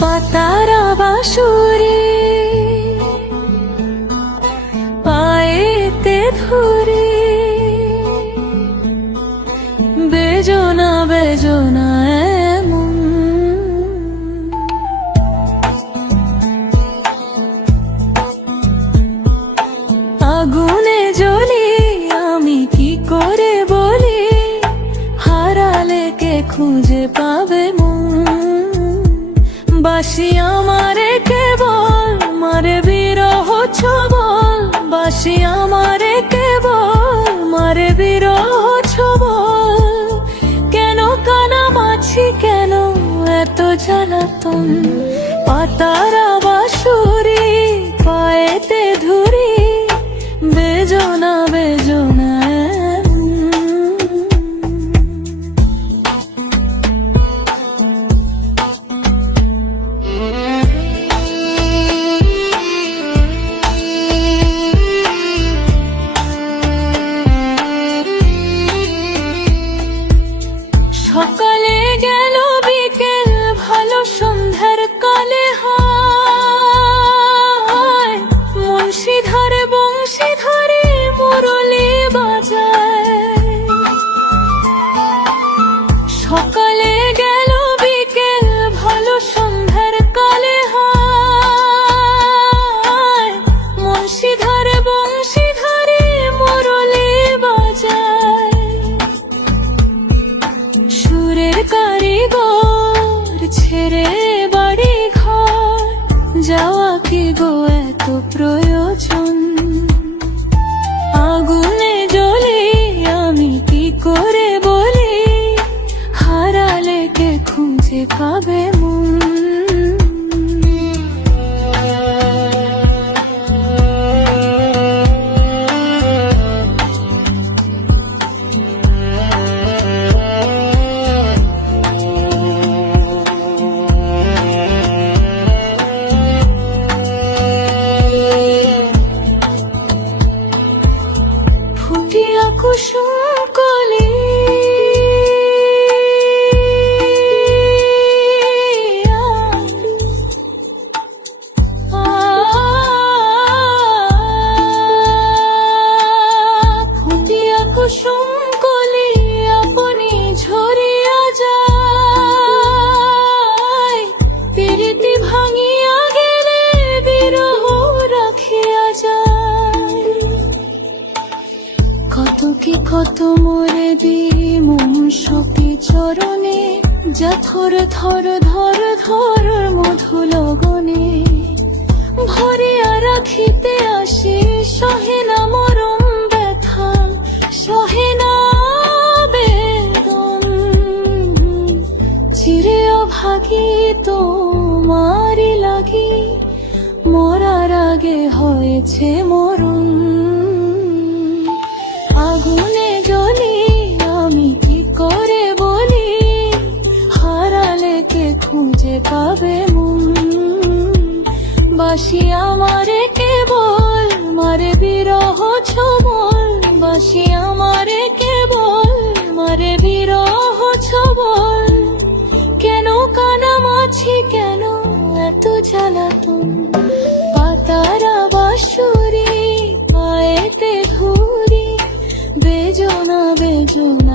পাতারা বাঁশুরে পায়েতে ধরে বেজনা বেজনা এমন আগুনে জ্বলি আমি কি করে বলি হারালে কে খুঁজে পাবে মন বাসি আমারে কেবল মারে বিরহ ছবল বাসি আমারে কেবল মারে বিরহ ছবল কেন কানামাছি কেন এত জ্বালাতন পাতারা বাঁশুরি পায়েতে ধরি বেজনা বেজনা সকালে গেল বিকেল ভালো সন্ধ্যার কালে হয় মুন্সিধর বংশী ধরে মুরলি বাজায় সকালে গেল বিকেল ভালো সন্ধ্যার কালে হয় মুন্সিধর বংশী ধরে মুরলি বাজায় সুরের কারিগর ছেড়ে বাড়ি ঘর যাওয়া কি গো এত প্রয়োজন আগুনে জ্বলি আমি কি করে বলি হারালে কে খুঁজে পাবে মন ফুটিয়া কুসুম কলি ফুটিয়া কুসুম কলি আপনি ঝরিয়া যায় প্রীতি ভাঙিয়া গেলে বিরহ রাখিয়া যায় কত কি কত মরে দি মন সখী চরণে যা থর থর ধর ধর মধু লগনে ভরিয়া রাখিতে আসি সহে না মরম ব্যথা সহে না বেদন চিরে অভাগী তোমারি লাগি মরার আগে হয়েছে মরণ আগুনে জ্বলি আমি কি করে বলি হারালে কে খুঁজে পাবে মন বাসি আমারে কেবল মারে বিরহ ছবল বাসি আমারে কেবল মারে বিরহ ছবল কেন কানামাছি কেন এত জ্বালাতন পাতারা বাঁশুরি পায়েতে ধরি বেজনা বেজনা